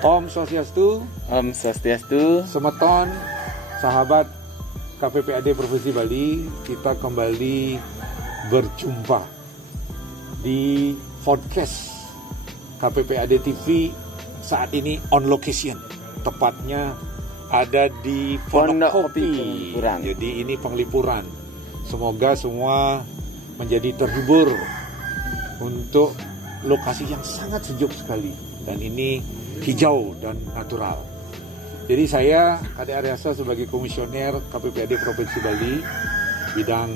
Om Swastiastu. Om Swastiastu. Semeton, sahabat KPPAD Provinsi Bali, kita kembali berjumpa di podcast KPPAD TV saat ini on location. Tepatnya ada di Pondok Kopi. Jadi ini Penglipuran. Semoga semua menjadi terhibur untuk lokasi yang sangat sejuk sekali. Dan ini hijau dan natural. Jadi saya, Kade Aryasa sebagai komisioner KPPAD Provinsi Bali, bidang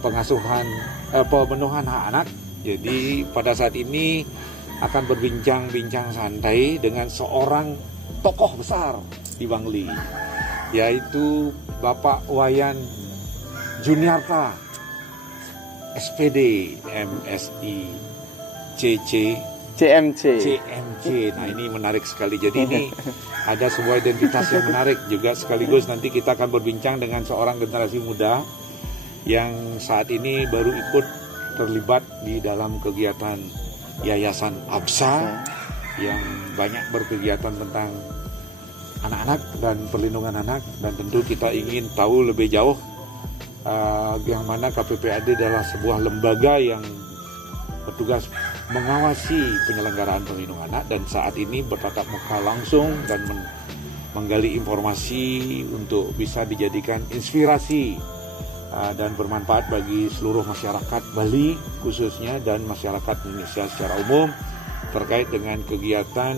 pengasuhan, pemenuhan hak anak. Jadi pada saat ini akan berbincang-bincang santai dengan seorang tokoh besar di Bangli, yaitu Bapak Wayan Juniarta, SPD, MSI, CMC. Nah ini menarik sekali. Jadi ini ada sebuah identitas yang menarik juga, sekaligus nanti kita akan berbincang dengan seorang generasi muda yang saat ini baru ikut terlibat di dalam kegiatan Yayasan Absa yang banyak berkegiatan tentang anak-anak dan perlindungan anak. Dan tentu kita ingin tahu lebih jauh yang mana KPPAD adalah sebuah lembaga yang bertugas mengawasi penyelenggaraan perlindungan anak dan saat ini bertatap muka langsung dan menggali informasi untuk bisa dijadikan inspirasi dan bermanfaat bagi seluruh masyarakat Bali khususnya dan masyarakat Indonesia secara umum terkait dengan kegiatan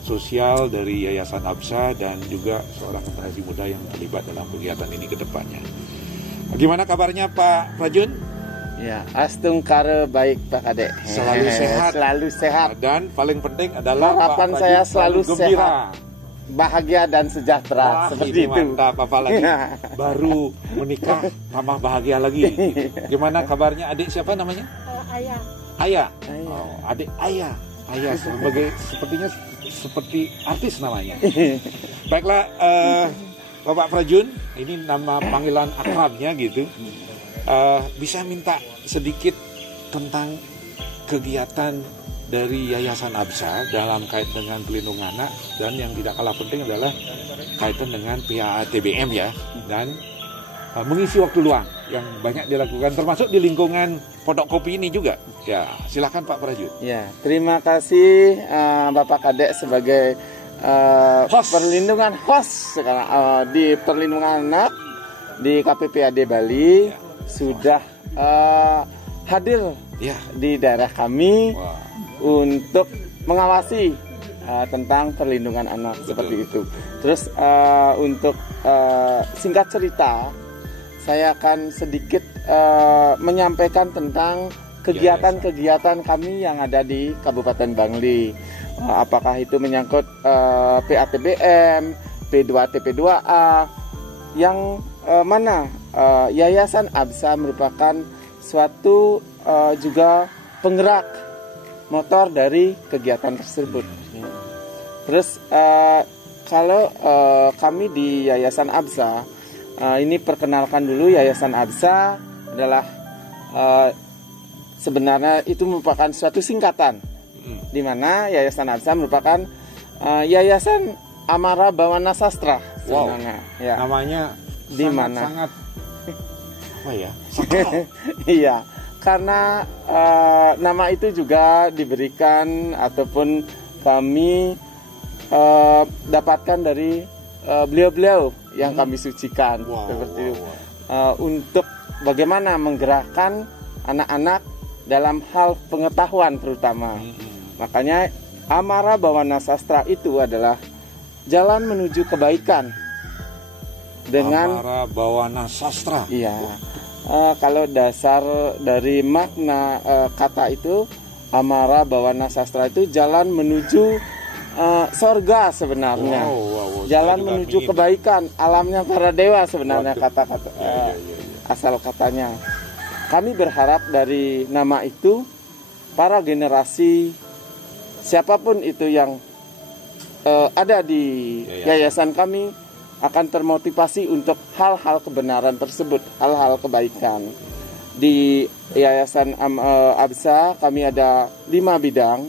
sosial dari Yayasan Absa dan juga seorang generasi muda yang terlibat dalam kegiatan ini ke depannya. Bagaimana kabarnya Pak Prajun? Ya, astungkara baik Pak Kade. Selalu sehat. Selalu sehat. Dan paling penting adalah harapan Pak saya Prajun selalu gembira. Sehat, bahagia dan sejahtera. Wah, seperti itu. Mantap, apalagi baru menikah tambah bahagia lagi. Gimana kabarnya adik siapa namanya? Ayah. Ayah. Oh, adik Ayah. Ayah sebagai sepertinya seperti artis namanya. Baiklah, Bapak Prajun, ini nama panggilan akrabnya gitu. Bisa minta sedikit tentang kegiatan dari Yayasan Absa dalam kait dengan pelindungan anak, dan yang tidak kalah penting adalah kaitan dengan PATBM ya, dan mengisi waktu luang yang banyak dilakukan termasuk di lingkungan Pondok Kopi ini juga. Ya, silakan Pak Prajun. Ya, terima kasih Bapak Kadek sebagai host. Perlindungan host sekarang di perlindungan anak di KPPAD Bali ya. Sudah hadir ya di daerah kami. Wah. Untuk mengawasi tentang perlindungan anak. Betul. Seperti itu. Terus untuk singkat cerita, saya akan sedikit menyampaikan tentang kegiatan-kegiatan kami yang ada di Kabupaten Bangli. Apakah itu menyangkut PATBM, P2TP2A, yang mana Yayasan Absa merupakan suatu juga penggerak motor dari kegiatan tersebut. Terus kalau kami di Yayasan Absa, ini perkenalkan dulu. Yayasan Absa adalah sebenarnya itu merupakan suatu singkatan, di mana Yayasan Absa merupakan Yayasan Amara Bawana Sastra. Sebenarnya. Wow. Ya. Namanya di mana? Sangat apa ya? Sakral. Iya. Karena nama itu juga diberikan ataupun kami dapatkan dari beliau-beliau yang kami sucikan. Seperti itu. Untuk bagaimana menggerakkan anak-anak dalam hal pengetahuan terutama. Makanya Amara Bawana Sastra itu adalah jalan menuju kebaikan. Dengan Amara Bawana Sastra. Iya. Kalau dasar dari makna kata itu, Amara Bawana Sastra itu jalan menuju sorga sebenarnya. Jalan menuju kebaikan, alamnya para dewa sebenarnya. Kata-kata asal katanya. Kami berharap dari nama itu para generasi siapapun itu yang ada di yayasan kami akan termotivasi untuk hal-hal kebenaran tersebut, hal-hal kebaikan. Di Yayasan Absa kami ada 5 bidang.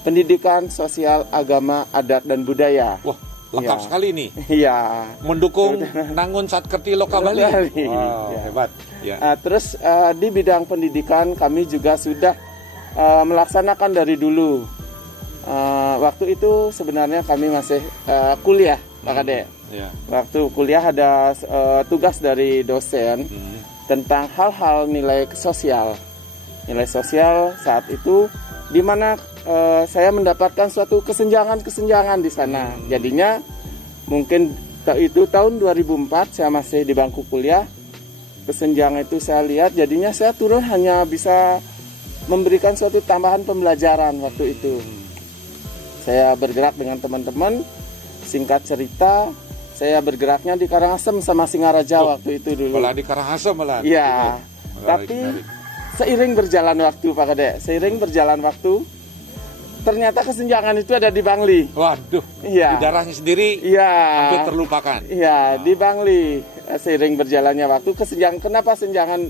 pendidikan sosial, agama, adat dan budaya. Wah, lengkap sekali nih. Iya. Mendukung Nangun Satkerti Loka Bali. Wow, hebat. Ya. Terus di bidang pendidikan kami juga sudah melaksanakan dari dulu. Waktu itu sebenarnya kami masih kuliah, Pak Kade. Ya. Waktu kuliah ada tugas dari dosen tentang hal-hal nilai sosial. Nilai sosial saat itu di mana saya mendapatkan suatu kesenjangan di sana. Jadinya mungkin itu tahun 2004 saya masih di bangku kuliah. Kesenjangan itu saya lihat, jadinya saya turun hanya bisa memberikan suatu tambahan pembelajaran waktu itu. Saya bergerak dengan teman-teman. Singkat cerita, saya bergeraknya di Karangasem sama Singaraja waktu itu dulu. Malah di Karangasem malah. Iya. Tapi seiring berjalan waktu, Pak Kade, seiring berjalan waktu, ternyata kesenjangan itu ada di Bangli. Waduh. Iya. Di daerahnya sendiri. Iya. Hampir terlupakan. Iya, di Bangli. Seiring berjalannya waktu, kenapa kesenjangan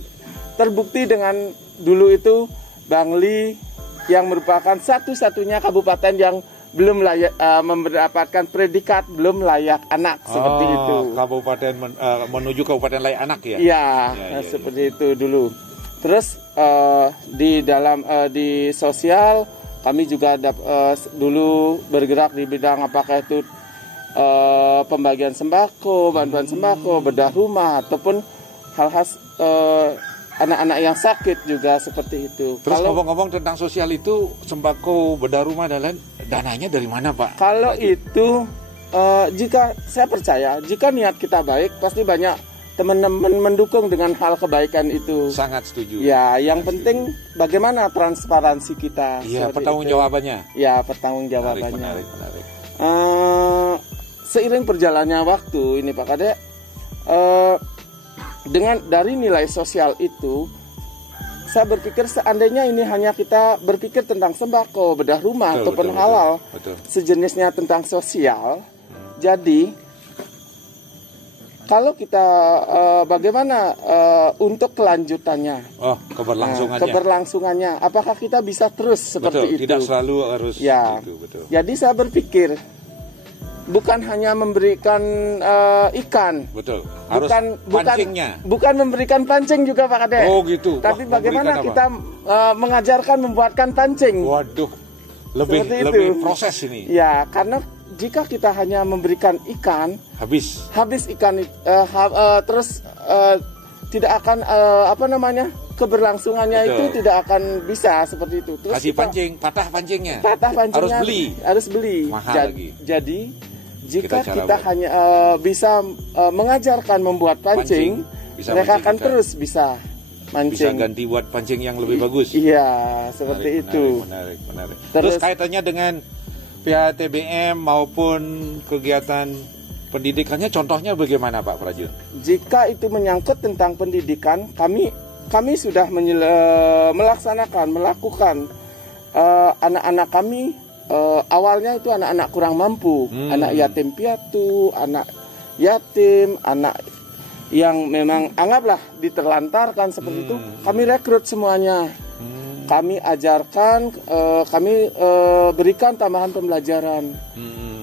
terbukti dengan dulu itu Bangli yang merupakan satu-satunya kabupaten yang belum layak mendapatkan predikat belum layak anak seperti itu. Kabupaten menuju kabupaten layak anak ya? Iya, seperti itu dulu. Terus di dalam di sosial kami juga dulu bergerak di bidang apakah itu pembagian sembako, bantuan sembako, bedah rumah ataupun hal-hal anak-anak yang sakit juga seperti itu. Terus ngomong-ngomong tentang sosial itu, sembako, bedah rumah dan lain, dananya dari mana Pak? Kalau itu, jika saya percaya, jika niat kita baik, pasti banyak teman-teman mendukung dengan hal kebaikan itu. Sangat setuju. Ya, yang penting bagaimana transparansi kita. Iya, pertanggungjawabannya. Ya, pertanggungjawabannya. Menarik. Seiring perjalannya waktu ini Pak Kade, dengan dari nilai sosial itu, saya berpikir seandainya ini hanya kita berpikir tentang sembako, bedah rumah, ataupun halal, sejenisnya tentang sosial. Jadi, kalau kita bagaimana untuk kelanjutannya? Keberlangsungannya. Apakah kita bisa terus seperti itu? Tidak selalu harus itu. Betul. Jadi saya berpikir, bukan hanya memberikan ikan, harus pancingnya. Bukan memberikan pancing juga Pak Kade. Oh gitu. Tapi bagaimana kita mengajarkan membuatkan pancing. Waduh, lebih proses ini. Ya, karena jika kita hanya memberikan ikan, habis ikan, terus tidak akan keberlangsungannya itu tidak akan bisa seperti itu. Terus kasih pancing, patah pancingnya harus beli. Mahal lagi. Jadi jika kita hanya bisa mengajarkan membuat pancing, mereka akan terus bisa mancing. Bisa ganti buat pancing yang lebih bagus. Iya, seperti itu. Menarik. Terus kaitannya dengan PHTBM maupun kegiatan pendidikannya, contohnya bagaimana Pak Prajun? Jika itu menyangkut tentang pendidikan, kami sudah melakukan anak-anak kami. Awalnya itu anak-anak kurang mampu, anak yatim piatu, anak yatim, anak yang memang anggaplah diterlantarkan seperti itu. Kami rekrut semuanya, kami ajarkan, kami berikan tambahan pembelajaran.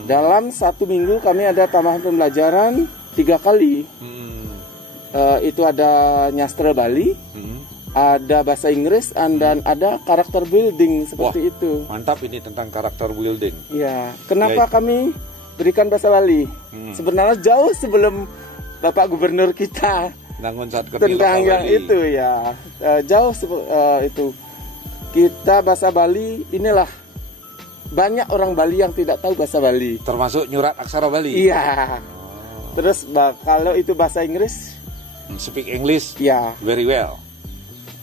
Dalam 1 minggu kami ada tambahan pembelajaran 3 kali. Itu ada nyastra Bali, ada bahasa Inggris, dan ada karakter building seperti itu. Mantap ini tentang karakter building. Ya, kenapa kami berikan bahasa Bali? Sebenarnya jauh sebelum Bapak Gubernur kita Nangun Satkerti tentang yang Bali. Itu ya, jauh itu kita bahasa Bali inilah banyak orang Bali yang tidak tahu bahasa Bali. Termasuk nyurat aksara Bali. Iya. Terus kalau itu bahasa Inggris, speak English. Ya. Very well.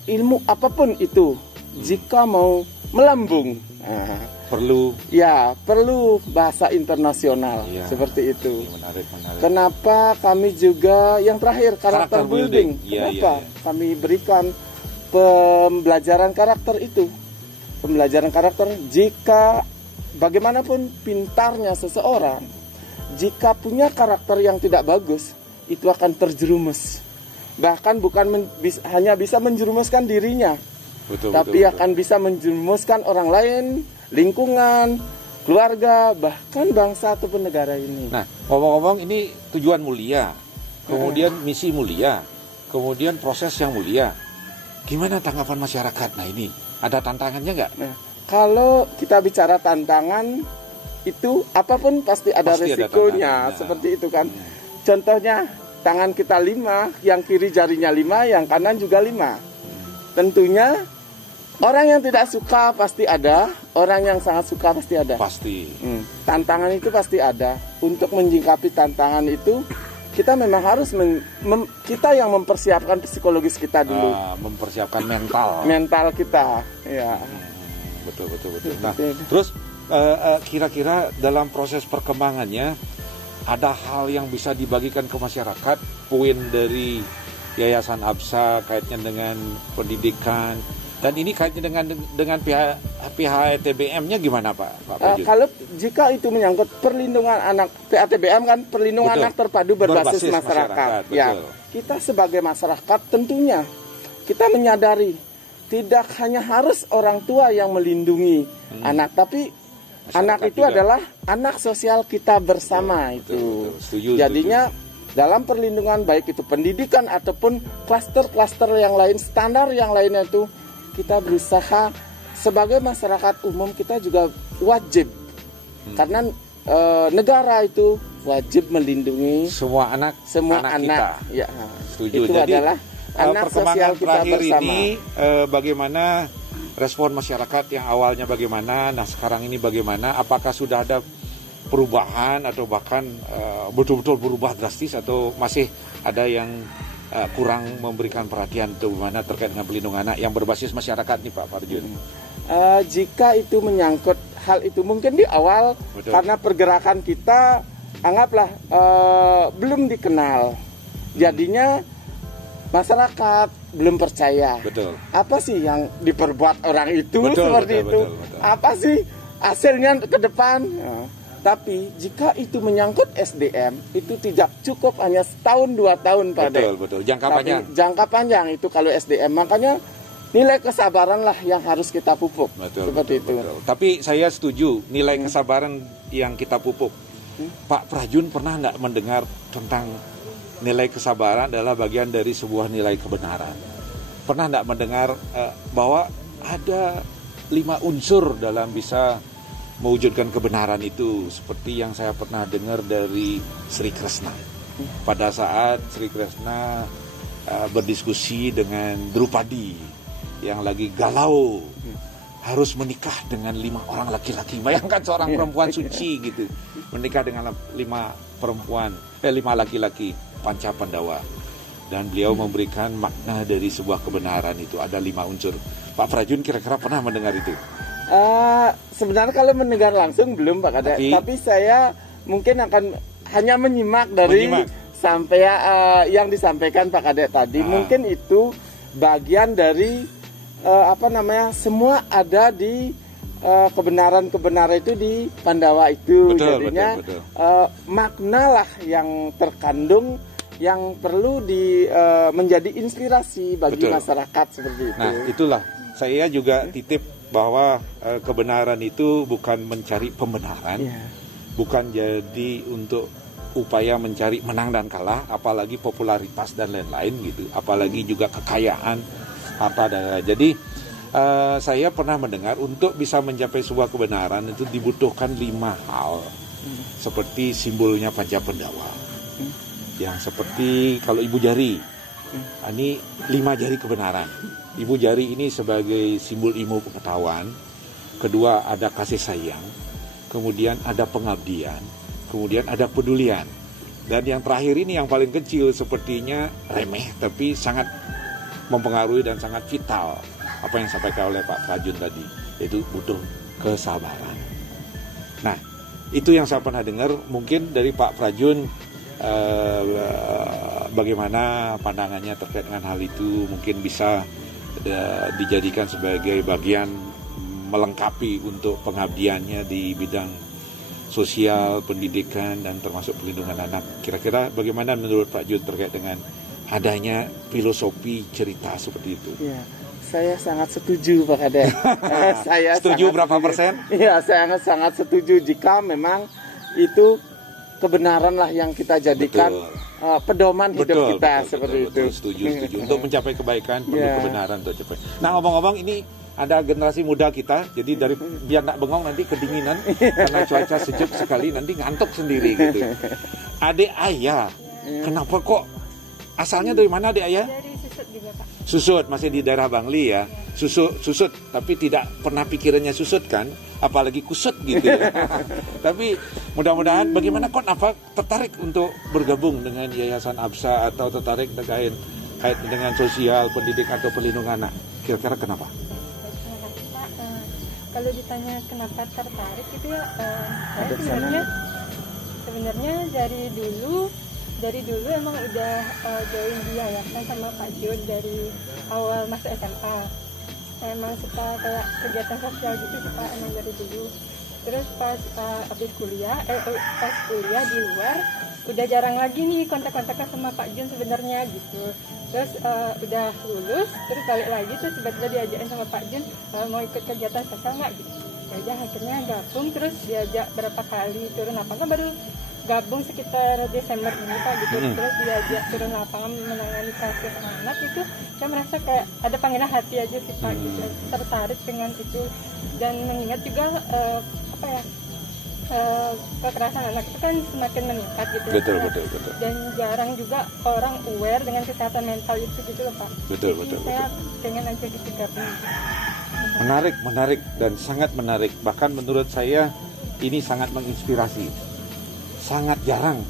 Ilmu apapun itu, jika mau melambung, perlu bahasa internasional, seperti itu. Menarik. Kenapa kami juga yang terakhir karakter building? Kenapa kami berikan pembelajaran karakter itu? Pembelajaran karakter, jika bagaimanapun pintarnya seseorang, jika punya karakter yang tidak bagus, itu akan terjerumus. Bahkan bukan hanya bisa menjerumuskan dirinya, tapi akan bisa menjerumuskan orang lain lingkungan, keluarga, bahkan bangsa ataupun negara ini. Nah, ngomong-ngomong ini tujuan mulia, kemudian misi mulia, kemudian proses yang mulia. Gimana tanggapan masyarakat? Nah ini, ada tantangannya nggak? Nah, kalau kita bicara tantangan, itu apapun pasti ada resikonya, seperti itu kan. Contohnya, tangan kita 5, yang kiri jarinya 5, yang kanan juga 5. Tentunya orang yang tidak suka pasti ada, orang yang sangat suka pasti ada. Pasti. Tantangan itu pasti ada. Untuk menyikapi tantangan itu, kita memang harus kita yang mempersiapkan psikologis kita dulu. Mempersiapkan mental. Mental kita, ya. Betul. Nah, terus kira-kira dalam proses perkembangannya ada hal yang bisa dibagikan ke masyarakat, poin dari Yayasan Absa kaitnya dengan pendidikan, dan ini kaitnya dengan pihak ETBM-nya gimana Pak Prajun? Kalau jika itu menyangkut perlindungan anak, PATBM kan perlindungan anak terpadu berbasis masyarakat. Ya, kita sebagai masyarakat tentunya kita menyadari tidak hanya harus orang tua yang melindungi anak, tapi masyarakat anak itu juga adalah anak sosial kita bersama. Betul. Jadinya dalam perlindungan baik itu pendidikan ataupun klaster-klaster yang lain, standar yang lainnya itu kita berusaha sebagai masyarakat umum kita juga wajib karena negara itu wajib melindungi semua anak kita. Ya, setuju. Itu jadi adalah anak sosial kita bersama. Ini bagaimana respon masyarakat yang awalnya bagaimana, nah sekarang ini bagaimana, apakah sudah ada perubahan atau bahkan betul-betul berubah drastis atau masih ada yang kurang memberikan perhatian untuk bagaimana terkait dengan pelindungan anak yang berbasis masyarakat nih Pak Prajun? Jika itu menyangkut hal itu mungkin di awal karena pergerakan kita anggaplah belum dikenal, jadinya masyarakat belum percaya. Betul. Apa sih yang diperbuat orang itu seperti itu? Betul. Apa sih hasilnya ke depan? Nah, tapi jika itu menyangkut SDM, itu tidak cukup hanya setahun 2 tahun Pak Dek. Betul. Jangka panjang. Jangka panjang itu kalau SDM. Makanya nilai kesabaran lah yang harus kita pupuk. Seperti itu. Tapi saya setuju nilai kesabaran yang kita pupuk. Pak Prajun pernah nggak mendengar tentang nilai kesabaran adalah bagian dari sebuah nilai kebenaran? Pernah nggak mendengar bahwa ada 5 unsur dalam bisa mewujudkan kebenaran itu, seperti yang saya pernah dengar dari Sri Krishna pada saat Sri Krishna berdiskusi dengan Drupadi yang lagi galau harus menikah dengan 5 orang laki-laki. Bayangkan seorang perempuan suci gitu menikah dengan 5 laki-laki Panca Pandawa, dan beliau memberikan makna dari sebuah kebenaran itu ada 5 unsur. Pak Prajun kira-kira pernah mendengar itu? Sebenarnya kalau mendengar langsung belum Pak Kadek, tapi saya mungkin akan hanya menyimak dari sampai yang disampaikan Pak Kadek tadi. Mungkin itu bagian dari semua ada di kebenaran-kebenaran itu di Pandawa itu. Jadinya makna lah yang terkandung yang perlu menjadi inspirasi bagi masyarakat seperti itu. Nah, itulah saya juga titip bahwa kebenaran itu bukan mencari pembenaran, bukan jadi untuk upaya mencari menang dan kalah, apalagi popularitas dan lain-lain gitu, apalagi juga kekayaan harta dan lain. Jadi saya pernah mendengar untuk bisa mencapai sebuah kebenaran itu dibutuhkan 5 hal, seperti simbolnya Panca Pandawa, yang seperti kalau ibu jari, ini 5 jari kebenaran. Ibu jari ini sebagai simbol ilmu pengetahuan. Kedua ada kasih sayang, kemudian ada pengabdian, kemudian ada pedulian. Dan yang terakhir ini yang paling kecil, sepertinya remeh tapi sangat mempengaruhi dan sangat vital, apa yang disampaikan oleh Pak Prajun tadi, yaitu butuh kesabaran. Nah, itu yang saya pernah dengar. Mungkin dari Pak Prajun bagaimana pandangannya terkait dengan hal itu, mungkin bisa dijadikan sebagai bagian melengkapi untuk pengabdiannya di bidang sosial, pendidikan, dan termasuk pelindungan anak. Kira-kira bagaimana menurut Pak Jun terkait dengan adanya filosofi cerita seperti itu? Ya, Saya sangat setuju Pak Kades. Saya setuju berapa persen? Iya, saya sangat setuju jika memang itu kebenaran lah yang kita jadikan pedoman hidup kita seperti itu. Setuju. Untuk mencapai kebaikan perlu kebenaran untuk capai. Nah, ngomong-ngomong ini ada generasi muda kita, jadi dari biar nggak bengong nanti kedinginan karena cuaca sejuk sekali nanti ngantuk sendiri gitu. Adik Ayah, kenapa kok asalnya dari mana Adik Ayah? Dari Susut juga Pak. Susut, masih di daerah Bangli ya. Susut, tapi tidak pernah pikirannya susut kan, apalagi kusut gitu ya. Tapi mudah-mudahan bagaimana kok apa tertarik untuk bergabung dengan Yayasan Absa atau tertarik terkait dengan sosial, pendidikan atau perlindungan anak? Kira-kira kenapa? Kalau ditanya kenapa tertarik itu ya, saya sebenarnya dari dulu emang udah join di yayasan sama Pak Jun dari awal masuk SMA. Saya emang suka kayak kegiatan sosial gitu, suka emang dari dulu. Terus pas habis kuliah, pas kuliah di luar udah jarang lagi nih kontak-kontakan sama Pak Jun sebenarnya gitu. Terus udah lulus, terus balik lagi terus tiba-tiba diajakin sama Pak Jun mau ikut kegiatan sosial nggak gitu. Ya udah akhirnya gabung, terus diajak berapa kali turun lapangan, baru gabung sekitar Desember ini Pak gitu. Terus diajak turun lapangan menangani kasus anak itu, saya merasa kayak ada panggilan hati aja sih Pak gitu. Tertarik dengan itu dan mengingat juga kekerasan anak itu kan semakin meningkat gitu. Betul. Dan jarang juga orang aware dengan kesehatan mental itu gitu loh Pak. Betul. Saya pengen aja gitu gabung. Menarik dan sangat menarik. Bahkan menurut saya ini sangat menginspirasi. Sangat jarang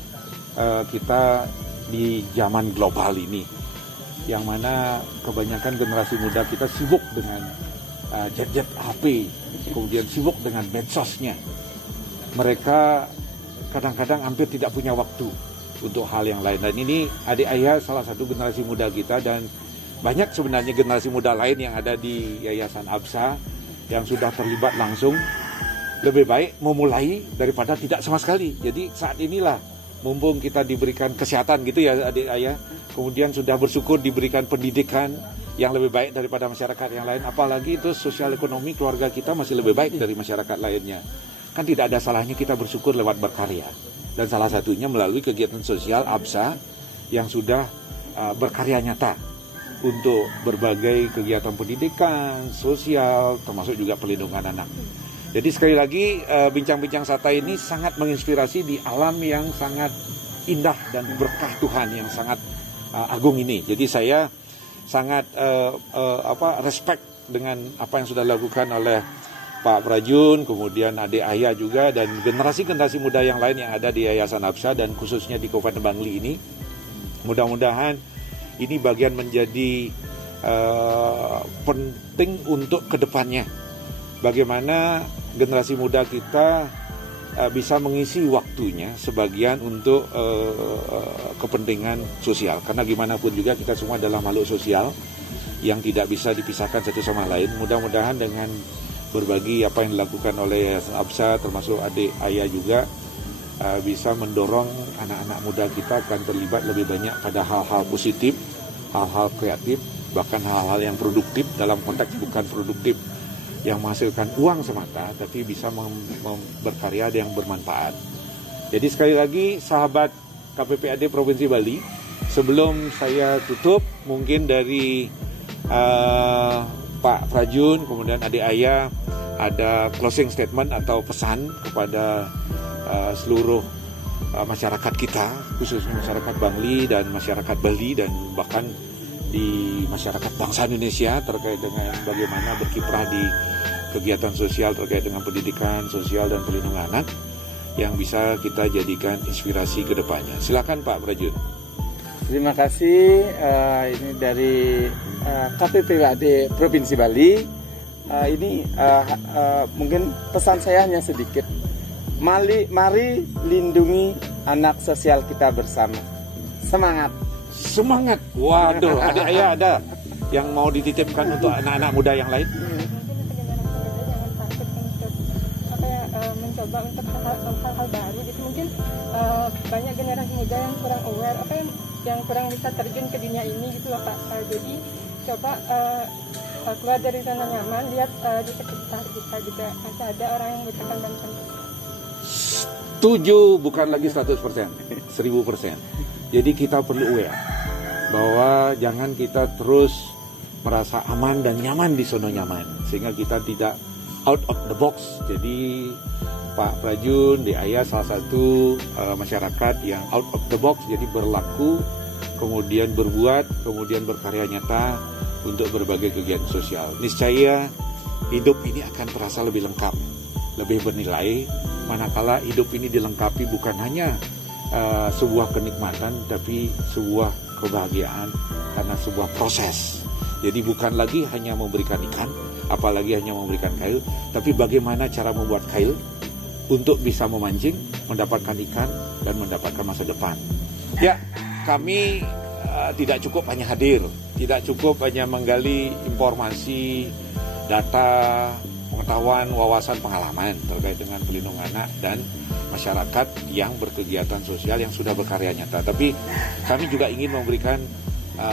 kita di zaman global ini, yang mana kebanyakan generasi muda kita sibuk dengan gadget HP, kemudian sibuk dengan medsosnya. Mereka kadang-kadang hampir tidak punya waktu untuk hal yang lain. Dan ini Adik Ayah salah satu generasi muda kita, dan banyak sebenarnya generasi muda lain yang ada di Yayasan Absa yang sudah terlibat langsung. Lebih baik memulai daripada tidak sama sekali. Jadi saat inilah mumpung kita diberikan kesehatan gitu ya Adik Ayah, kemudian sudah bersyukur diberikan pendidikan yang lebih baik daripada masyarakat yang lain, apalagi itu sosial ekonomi keluarga kita masih lebih baik dari masyarakat lainnya. Kan tidak ada salahnya kita bersyukur lewat berkarya. Dan salah satunya melalui kegiatan sosial Absa yang sudah berkarya nyata untuk berbagai kegiatan pendidikan, sosial, termasuk juga perlindungan anak. Jadi sekali lagi bincang-bincang Sata ini sangat menginspirasi di alam yang sangat indah dan berkah Tuhan yang sangat agung ini. Jadi saya sangat respect dengan apa yang sudah dilakukan oleh Pak Prajun, kemudian Adik Ayah juga, dan generasi-generasi muda yang lain yang ada di Yayasan Absa dan khususnya di Kabupaten Bangli ini. Mudah-mudahan ini bagian menjadi penting untuk kedepannya. Bagaimana generasi muda kita bisa mengisi waktunya sebagian untuk kepentingan sosial. Karena gimana pun juga kita semua adalah makhluk sosial yang tidak bisa dipisahkan satu sama lain. Mudah-mudahan dengan berbagi apa yang dilakukan oleh Absa, termasuk Adik Ayah juga, bisa mendorong anak-anak muda kita akan terlibat lebih banyak pada hal-hal positif, hal-hal kreatif, bahkan hal-hal yang produktif, dalam konteks bukan produktif yang menghasilkan uang semata, tapi bisa berkarya yang bermanfaat. Jadi sekali lagi sahabat KPPAD Provinsi Bali, sebelum saya tutup, mungkin dari Pak Prajun, kemudian Adik Ayah, ada closing statement atau pesan kepada seluruh masyarakat kita, khususnya masyarakat Bangli dan masyarakat Bali, dan bahkan di masyarakat bangsa Indonesia terkait dengan bagaimana berkiprah di kegiatan sosial terkait dengan pendidikan, sosial, dan perlindungan anak yang bisa kita jadikan inspirasi ke depannya. Silakan Pak Prajun. Terima kasih. Ini dari KPPAD Provinsi Bali. Mungkin pesan saya hanya sedikit. Mari lindungi anak sosial kita bersama. Semangat. Semangat. Waduh, Adik Ayah ada yang mau dititipkan untuk anak-anak muda yang lain? Mencoba untuk hal-hal baru gitu. Mungkin banyak generasi muda yang kurang aware, yang kurang bisa terjun ke dunia ini gitu loh Pak. Jadi coba keluar dari zona nyaman, lihat di sekitar kita juga masih ada orang yang membutuhkan bantuan. Setuju, bukan lagi 100%, 1000%. Jadi kita perlu aware bahwa jangan kita terus merasa aman dan nyaman di zona nyaman, sehingga kita tidak out of the box. Jadi Pak Prajun, Ayah salah satu masyarakat yang out of the box, jadi berlaku, kemudian berbuat, kemudian berkarya nyata untuk berbagai kegiatan sosial. Niscaya hidup ini akan terasa lebih lengkap, lebih bernilai, manakala hidup ini dilengkapi bukan hanya sebuah kenikmatan, tapi sebuah kebahagiaan karena sebuah proses. Jadi bukan lagi hanya memberikan ikan, apalagi hanya memberikan kail, tapi bagaimana cara membuat kail untuk bisa memancing, mendapatkan ikan, dan mendapatkan masa depan. Ya, kami tidak cukup hanya hadir, tidak cukup hanya menggali informasi, data, pengetahuan, wawasan, pengalaman terkait dengan pelindungan anak dan masyarakat yang berkegiatan sosial yang sudah berkarya nyata. Tapi kami juga ingin memberikan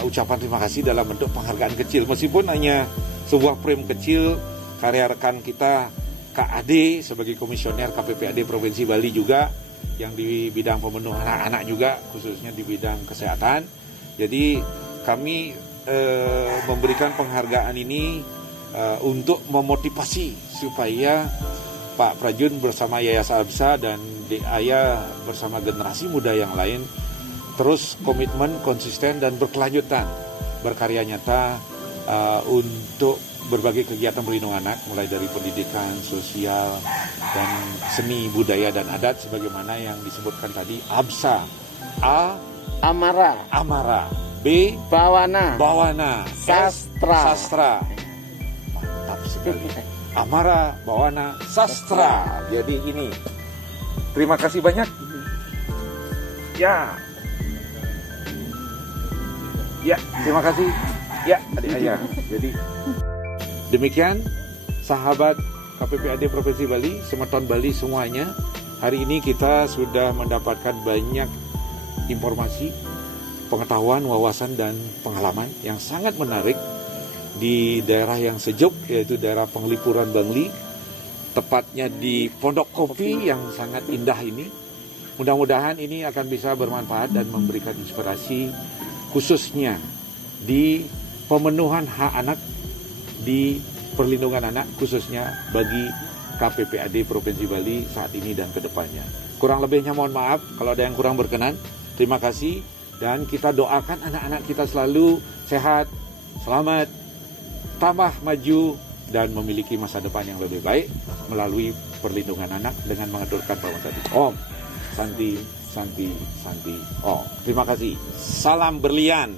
ucapan terima kasih dalam bentuk penghargaan kecil, meskipun hanya sebuah frame kecil karya rekan kita Kak Ade sebagai komisioner KPPAD Provinsi Bali juga yang di bidang pemenuhan anak-anak juga, khususnya di bidang kesehatan. Jadi kami memberikan penghargaan ini untuk memotivasi supaya Pak Prajun bersama Yayasan ABSA dan Ayah bersama generasi muda yang lain terus komitmen, konsisten, dan berkelanjutan berkarya nyata untuk berbagai kegiatan perlindungan anak, mulai dari pendidikan, sosial, dan seni, budaya, dan adat sebagaimana yang disebutkan tadi. ABSA, A, Amara, B, Bawana, Sastra. Mantap sekali. Amara, Bawana, Sastra. Jadi ini. Terima kasih banyak. Ya, terima kasih. Ya, adik ayah. Jadi demikian sahabat KPPAD Provinsi Bali, Semeton Bali semuanya. Hari ini kita sudah mendapatkan banyak informasi, pengetahuan, wawasan, dan pengalaman yang sangat menarik di daerah yang sejuk, yaitu daerah Penglipuran Bangli, tepatnya di Pondok Kopi yang sangat indah ini. Mudah-mudahan ini akan bisa bermanfaat dan memberikan inspirasi, khususnya di pemenuhan hak anak, di perlindungan anak, khususnya bagi KPPAD Provinsi Bali saat ini dan kedepannya. Kurang lebihnya mohon maaf kalau ada yang kurang berkenan. Terima kasih, dan kita doakan anak-anak kita selalu sehat, selamat, tambah maju, dan memiliki masa depan yang lebih baik melalui perlindungan anak dengan mengaturkan bahwa tadi Om Santi Om. Terima kasih. Salam berlian.